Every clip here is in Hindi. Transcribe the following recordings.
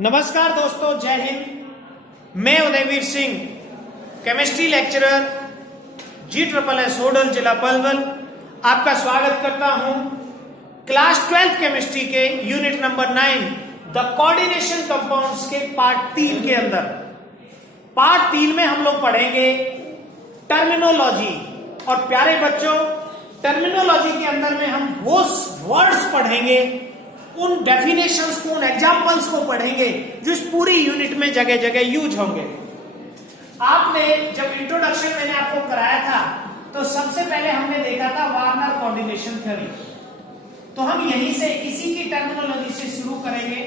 नमस्कार दोस्तों, जय हिंद। मैं Udayveer Singh, chemistry lecturer GSSS Hodal, जिला पलवल, आपका स्वागत करता हूं क्लास 12 केमिस्ट्री के unit number 9 the coordination compounds के पार्ट 3 के अंदर। पार्ट 3 में हम लोग पढ़ेंगे टर्मिनोलॉजी। और प्यारे बच्चों, टर्मिनोलॉजी के अंदर में हम वो वर्ड्स पढ़ेंगे, उन डेफिनेशंस को, उन एग्जांपल्स को पढ़ेंगे जो इस पूरी यूनिट में जगह जगह यूज होंगे। आपने जब इंट्रोडक्शन मैंने आपको कराया था तो सबसे पहले हमने देखा था वार्नर कोऑर्डिनेशन थ्योरी। तो हम यहीं से इसी की टर्मिनोलॉजी से शुरू करेंगे।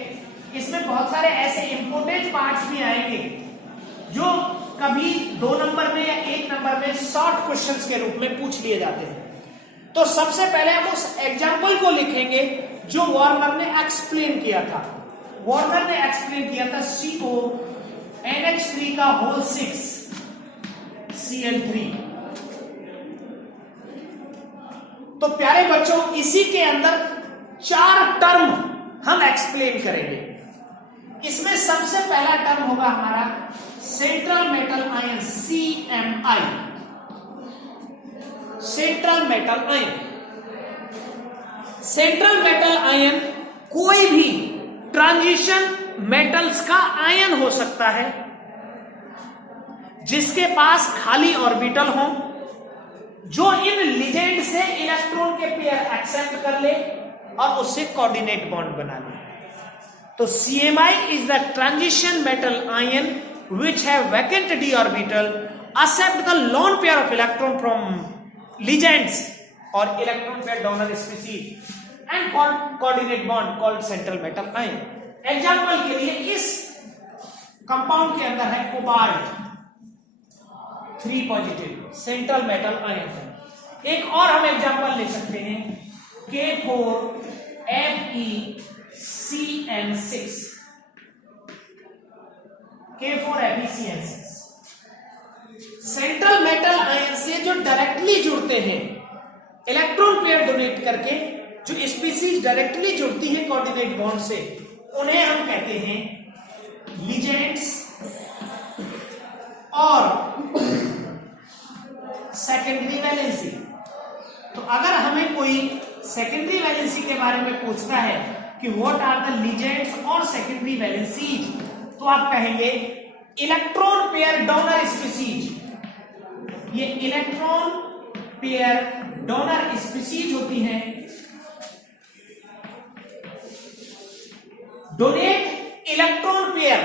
इसमें बहुत सारे ऐसे इंपॉर्टेंट पार्ट्स भी आएंगे जो कभी 2 नंबर में या 1 नंबर में शॉर्ट क्वेश्चंस के रूप में पूछ लिए जाते हैं। तो सबसे पहले हम उस एग्जाम्पल को लिखेंगे जो वार्नर ने एक्सप्लेन किया था। वार्नर ने एक्सप्लेन किया था CONH3 का होल 6 Cl3। तो प्यारे बच्चों, इसी के अंदर 4 टर्म हम एक्सप्लेन करेंगे। इसमें सबसे पहला टर्म होगा हमारा central metal ion, CMI, central metal ion. Central metal ion कोई भी ट्रांजिशन मेटल्स का आयन हो सकता है जिसके पास खाली ऑर्बिटल हो, जो इन लिजेंड से इलेक्ट्रॉन के पेयर एक्सेप्ट कर ले और उससे कोऑर्डिनेट बॉन्ड बना ले। तो CMI is the transition metal ion which have vacant d orbital, accept the lone pair of electron from ligands or electron pair donor species and coordinate bond called central metal ion. Example के लिए इस कंपाउंड के अंदर है cobalt 3 positive central metal ion है। एक और हम एग्जाम्पल ले सकते हैं K4FeCN6, K4FeCN6। Central metal ion से जो डायरेक्टली जुड़ते हैं इलेक्ट्रॉन पेयर डोनेट करके, जो स्पीसीज डायरेक्टली जुड़ती हैं कोऑर्डिनेट बॉन्ड से, उन्हें हम कहते हैं लिजेंड्स और सेकेंडरी वैलेंसी। तो अगर हमें कोई सेकेंडरी वैलेंसी के बारे में पूछता है कि व्हाट आर द लिजेंड्स और सेकेंडरी वैलेंसीज, तो आप कहेंगे इलेक्ट्रॉन पेयर डोनर स्पीसीज। ये इलेक्ट्रॉन पेयर डोनर स्पीसीज होती हैं, donate electron pair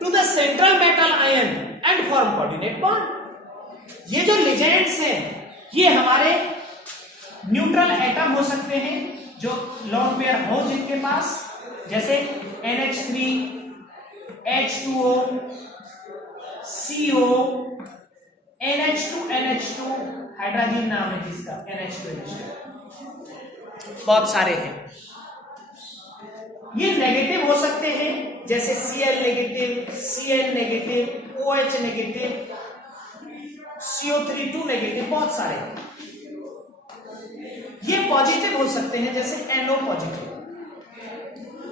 to the central metal ion and form coordinate bond. ये जो लिजेंड्स हैं ये हमारे न्यूट्रल एटम हो सकते हैं जो लोन पेयर हो जिनके पास, जैसे NH3, H2O, CO, NH2, NH2, hydrogen नाम है जिसका NH2, NH2। बहुत सारे हैं। ये नेगेटिव हो सकते हैं जैसे Cl negative, Cl negative, OH negative, CO3 negative, बहुत सारे। ये पॉजिटिव हो सकते हैं जैसे NO पॉजिटिव।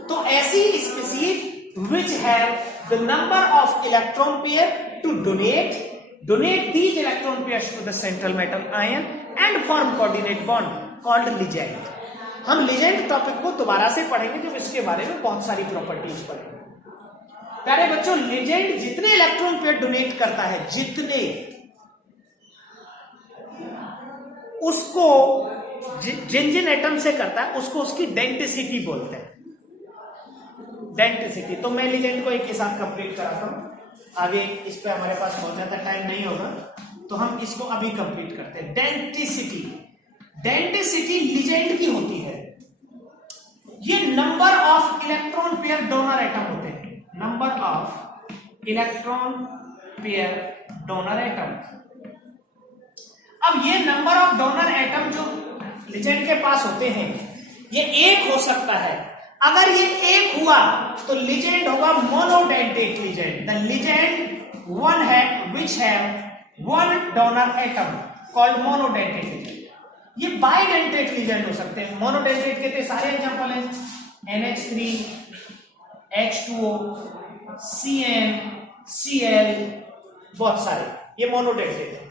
तो ऐसी species which have the number of electron pair to donate these electron pairs to the central metal ion and form coordinate bond called ligand। हम लिजेंड टॉपिक को दोबारा से पढ़ेंगे जब इसके बारे में बहुत सारी प्रॉपर्टीज पढ़ेंगे। प्यारे बच्चों, लिजेंड जितने इलेक्ट्रॉन पेयर डोनेट करता है, जितने, उसको जिन जिन एटम से करता है उसको उसकी डेंसिटी बोलते हैं, डेंसिटी। तो मैं लिजेंड को एक के साथ कंप्लीट कराता हूं। आगे इस पे हमारे पास बहुत ज्यादा टाइम नहीं होगा तो हम इसको अभी कंप्लीट करते हैं। डेंसिटी, डेंसिटी लिजेंड की होती है। ये number of electron pair donor atom होते हैं, number of electron pair donor atom. अब ये नंबर ऑफ डोनर एटम जो लिजेंड के पास होते हैं ये एक हो सकता है। अगर ये एक हुआ तो लिजेंड होगा monodentate ligand. The ligand one है which have one donor atom called monodentate ligand. ये बाइडेंटेट लिजेंड हो सकते हैं। मोनोडेंटेट के सारे एग्जांपल हैं NH3, H2O, CN, Cl, बहुत सारे ये मोनोडेंटेट है।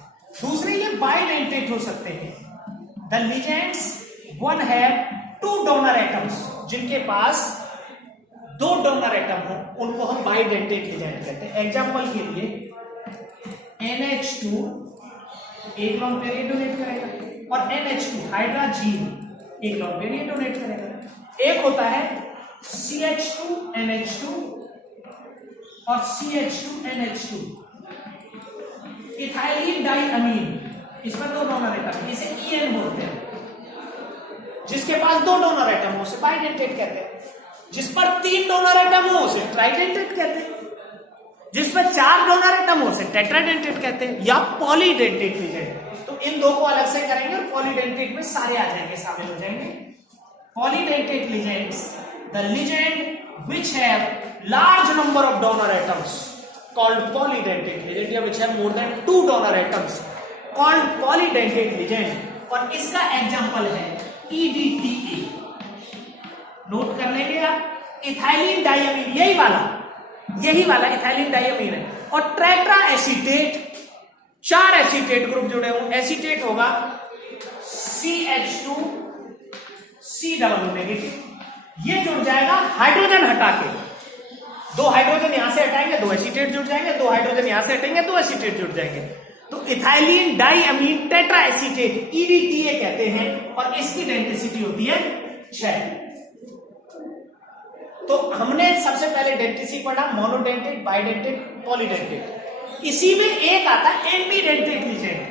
दूसरे ये बाइडेंटेट हो सकते हैं। The legends one have two donor atoms, जिनके पास दो डोनर एटम हो उनको हम बाइडेंटेट लिजेंड कहते हैं। एग्जांपल के लिए NH2 एक लॉन्ग पेयर डोनेट करेगा और NH2 हाइड्रोजीन एक लॉन्ग पेयर डोनेट करेगा। एक होता है CH2NH2 और CH2NH2, इथाइलिन डाइअमीन, इसमें दो डोनर एटम, इसे EN बोलते हैं। जिसके पास दो डोनर एटम हो उसे बाइडेंटेट कहते हैं। जिस पर तीन डोनर एटम हो उसे ट्राइडेंटेट कहते हैं। जिस पर चार डोनर एटम हो उसे टेट्राडेंटेट कहते हैं या पॉलीडेंटेट लिजेंड। तो इन दो को अलग से करेंगे और पॉलीडेंटेट में सारे आ जाएंगे, शामिल हो जाएंगे। Polydentate legends, the legend which have large number of donor atoms called polydentate legend, which have more than 2 donor atoms called polydentate legend। और इसका एग्जांपल है EDTA। नोट कर लेंगे आप, इथाइलिन डाइअमीन, यही वाला इथाइलिन डाइअमीन है। और ट्रेट्रा एसीटेट, 4 एसीटेट ग्रुप जुड़े हों, एसीटेट होगा CH2 C डबल नेगेटिव, ये जुड़ जाएगा हाइड्रोजन हटा के। दो हाइड्रोजन यहां से हटाएंगे, दो एसीटेट जुड़ जाएंगे, दो हाइड्रोजन यहां से हटाएंगे, दो एसीटेट जुड़ जाएंगे। तो इथाइलिन डाइअमीन टेट्रा एसीटेट EDTA कहते हैं और इसकी डेंसिटी होती है 6। तो हमने सबसे पहले डेंसिटी पढ़ा, मोनोडेंटेट, बाइडेंटेट, पॉलीडेंटेट। इसी में एक आता है एम्बीडेंटेट लिजेंड।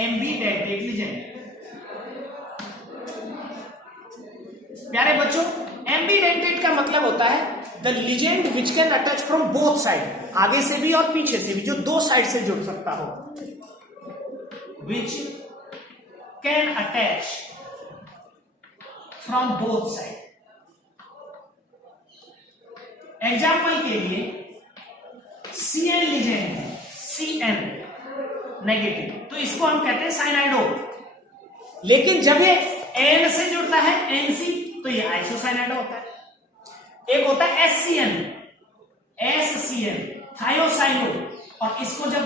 एम्बीडेंटेट लिजेंड प्यारे बच्चों, एम्बीडेंटेट का मतलब होता है the legend which can attach from both side, आगे से भी और पीछे से भी, जो दो साइड से जुड़ सकता हो। Which can attach from both side. Example के लिए CN लिजेंड है, CN नेगेटिव, तो इसको हम कहते हैं साइनाइडो। लेकिन जब ये N से जुड़ता है, NC, तो ये आइसोसाइनाइडो होता है। एक होता है SCN थायोसाइनो, और इसको जब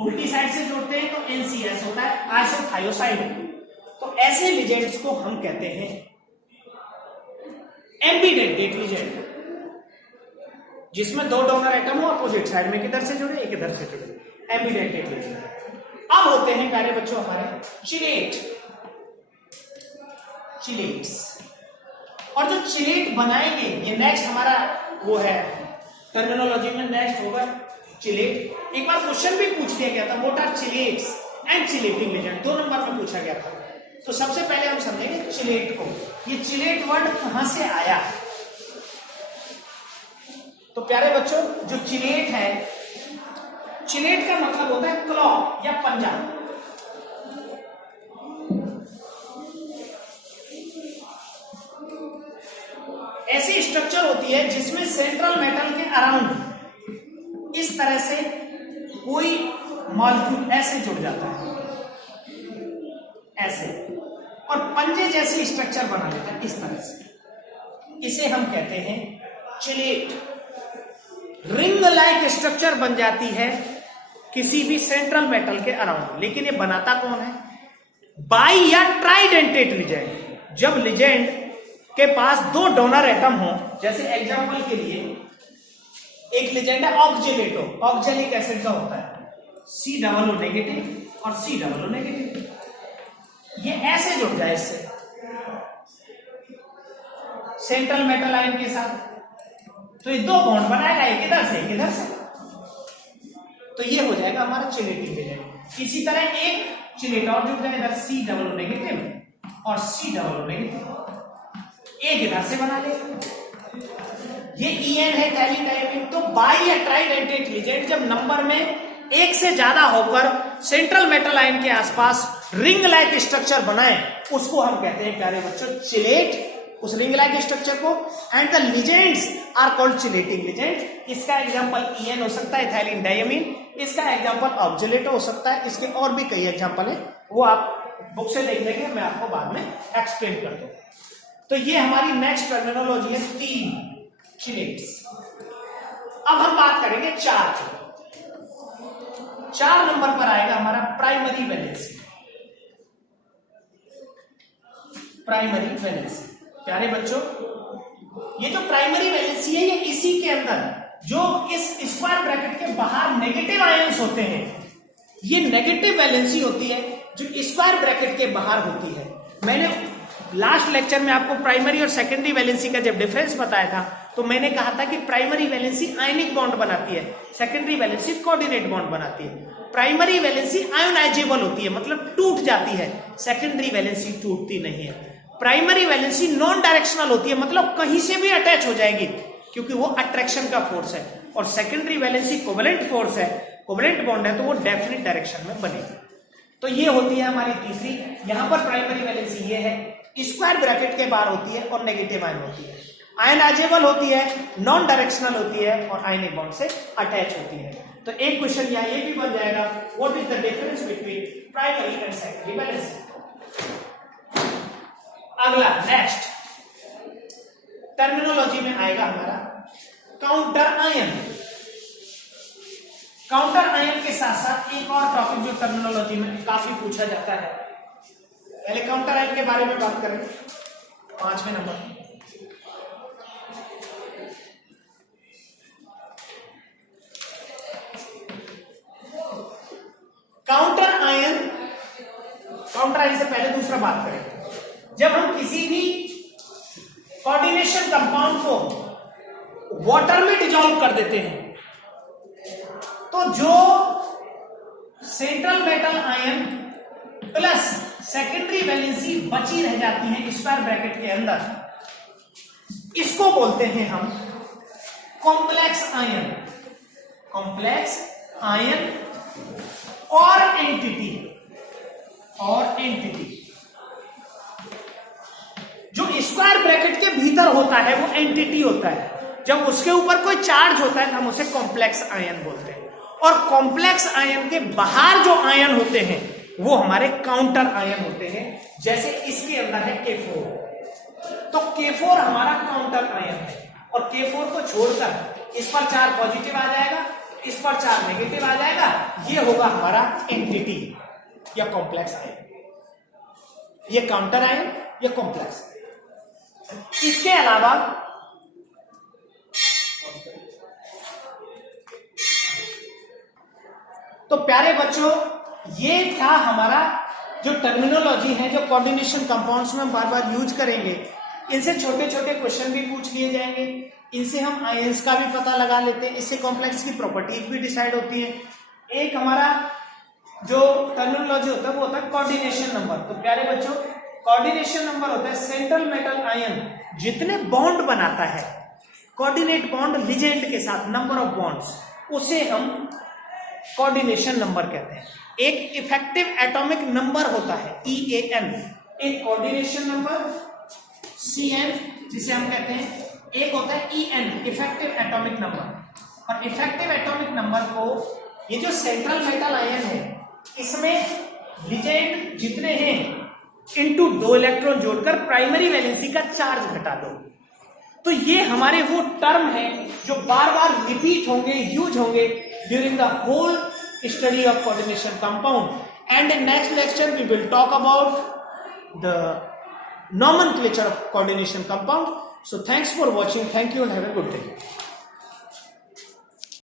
उल्टी साइड से जोड़ते हैं तो NCS होता है, आइसोथायोसाइनो। तो ऐसे लिजेंड्स को हम कहते हैं एम्बीडेंटेट लिजेंड, जिसमें दो डोनर एटम हो, अपोजिट साइड में किधर से जुड़े, एक इधर से जुड़े, एम्बीडेंटेट लिजेंड। अब होते हैं प्यारे बच्चों हमारे चिलेट्स। और जो चिलेट बनाएंगे, ये नेक्स्ट हमारा वो है टर्मिनोलॉजी में, नेक्स्ट होगा चिलेट। एक बार क्वेश्चन भी पूछ लिया गया था, what are chelates and chelating ligand, 2 नंबर में पूछा गया था। तो सबसे पहले हम समझेंगे चिलेट को। ये चिलेट वर्ड कहां से आया। तो प्यारे बच्चों, जो चिलेट है, चिलेट का मतलब होता है क्लॉ या पंजा। ऐसी स्ट्रक्चर होती है जिसमें सेंट्रल मेटल के अराउंड इस तरह से कोई मॉलिक्यूल ऐसे जुड़ जाता है, ऐसे, और पंजे जैसी स्ट्रक्चर बना लेता है इस तरह से। इसे हम कहते हैं चिलेट। रिंग लाइक स्ट्रक्चर बन जाती है किसी भी सेंट्रल मेटल के अराउंड। लेकिन ये बनाता कौन है? बाई या ट्राइडेंटेट लिजेंड। जब लिजेंड के पास दो डोनर एटम हो, जैसे एग्जांपल के लिए एक लिजेंड है ऑक्जेलेटो, ऑक्जेलिक एसिड का होता है C+O नेगेटिव और C+O नेगेटिव, ये ऐसे जुड़ जाए इससे सेंट्रल मेटल आयन के साथ, तो ये दो बॉन्ड बनाएगा, एक इधर से एक इधर से, तो ये हो जाएगा हमारा चिलेटिंग लिजेंड। इसी तरह एक चिलेट और जुड़ जाए इधर C+O नेगेटिव और C+O नेगेटिव, एक इधर से बना ले। ये EN है इथाइलिन डाइअमीन। तो बाई या ट्राइडेंटेट लिजेंड जब नंबर में एक से ज्यादा होकर सेंट्रल मेटल आयन के आसपास रिंग लाइक स्ट्रक्चर बनाए, उसको हम कहते हैं प्यारे बच्चों चिलेट, उस रिंग लाइक स्ट्रक्चर को। And the ligands are called chelating ligand. इसका एग्जांपल EN हो सकता है इथाइलिन डाइअमीन, इसका एग्जांपल ऑक्जेलेटो हो सकता है, इसके और भी कई एग्जांपल है, वो आप बुक से देख लेंगे, मैं आपको बाद में एक्सप्लेन कर दूंगा। तो ये हमारी नेक्स्ट टर्मिनोलॉजी है 3 चिलेट्स। अब हम बात करेंगे 4 नंबर पर आएगा हमारा प्राइमरी वैलेंसी। प्राइमरी वैलेंसी प्यारे बच्चों, ये जो प्राइमरी वैलेंसी है ये इसी के अंदर जो इस स्क्वायर ब्रैकेट के बाहर नेगेटिव आयंस होते हैं, ये नेगेटिव वैलेंसी होती है जो स्क्वायर ब्रैकेट के बाहर होती है। मैंने लास्ट लेक्चर में आपको प्राइमरी और सेकेंडरी वैलेंसी का जब डिफरेंस बताया था तो मैंने कहा था कि प्राइमरी वैलेंसी आयनिक बॉन्ड बनाती है, सेकेंडरी वैलेंसी कोऑर्डिनेट बॉन्ड बनाती है। प्राइमरी वैलेंसी आयोनाइजेबल होती है, मतलब टूट जाती है, सेकेंडरी वैलेंसी टूटती नहीं है। प्राइमरी वैलेंसी नॉन डायरेक्शनल होती है, मतलब कहीं से भी अटैच हो जाएगी क्योंकि वो अट्रैक्शन का फोर्स है। और सेकेंडरी वैलेंसी कोवेलेंट फोर्स है, कोवेलेंट बॉन्ड है, तो वो डेफिनेट डायरेक्शन में बनेगी। तो ये होती है हमारी तीसरी। यहां पर प्राइमरी वैलेंसी ये है, स्क्वायर ब्रैकेट के बाहर होती है और नेगेटिव आयन होती है, आयनाइजेबल होती है, नॉन डायरेक्शनल होती है और आयनिक बॉन्ड से अटैच होती है। तो एक क्वेश्चन यहां ये भी बन जाएगा, what is the difference between primary and secondary valency. अगला नेक्स्ट टर्मिनोलॉजी में आएगा हमारा काउंटर आयन। काउंटर आयन के साथ साथ एक और टॉपिक जो टर्मिनोलॉजी में काफी पूछा जाता है, पहले काउंटर आयन के बारे में बात करें। 5वें नंबर काउंटर आयन। काउंटर आयन से पहले दूसरा बात करें, जब हम किसी भी कोऑर्डिनेशन कंपाउंड को वाटर में डिसॉल्व कर देते हैं तो जो central metal ion plus secondary valency बची रह जाती है स्क्वायर ब्रैकेट के अंदर, इसको बोलते हैं हम कॉम्प्लेक्स आयन। कॉम्प्लेक्स आयन और एंटिटी जो स्क्वायर ब्रैकेट के भीतर होता है वो एंटिटी होता है, जब उसके ऊपर कोई चार्ज होता है तो हम उसे कॉम्प्लेक्स आयन बोलते हैं। और कॉम्प्लेक्स आयन के बाहर जो आयन होते हैं वो हमारे काउंटर आयन होते हैं, जैसे इसके अंदर है K4। तो K4 हमारा काउंटर आयन है और K4 को छोड़कर इस पर चार्ज पॉजिटिव आ जाएगा, इस पर चार्ज नेगेटिव आ जाएगा, ये होगा हमारा एंटिटी या कॉम्प्लेक्स आयन। ये काउंटर आयन या कॉम्प्लेक्स। इसके अलावा तो प्यारे बच्चों ये था हमारा जो टर्मिनोलॉजी है जो कोऑर्डिनेशन कंपाउंड्स में बार बार यूज करेंगे। इनसे छोटे छोटे क्वेश्चन भी पूछ लिए जाएंगे, इनसे हम आयंस का भी पता लगा लेते हैं, इससे कॉम्प्लेक्स की प्रॉपर्टीज भी डिसाइड होती है। एक हमारा जो टर्मिनोलॉजी होता है वो होता है कोऑर्डिनेशन नंबर। तो प्यारे बच्चों कोऑर्डिनेशन नंबर होता है सेंट्रल मेटल आयन जितने बॉन्ड बनाता है, कोऑर्डिनेट बॉन्ड लिजेंड के साथ, नंबर ऑफ बॉन्ड्स, उसे हम कोऑर्डिनेशन नंबर कहते हैं। एक इफेक्टिव एटॉमिक नंबर होता है EAN, एक कोऑर्डिनेशन नंबर CN जिसे हम कहते हैं, एक होता है EN इफेक्टिव एटॉमिक नंबर। और इफेक्टिव एटॉमिक नंबर को ये जो सेंट्रल मेटल आयन है इसमें लिजेंड जितने हैं इनटू 2 इलेक्ट्रॉन जोड़कर प्राइमरी वैलेंसी का चार्ज घटा दो। तो ये हमारे वो टर्म है जो बार बार रिपीट होंगे, यूज होंगे during the whole study of coordination compound, and in next lecture we will talk about the nomenclature of coordination compound. So thanks for watching, thank you and have a good day.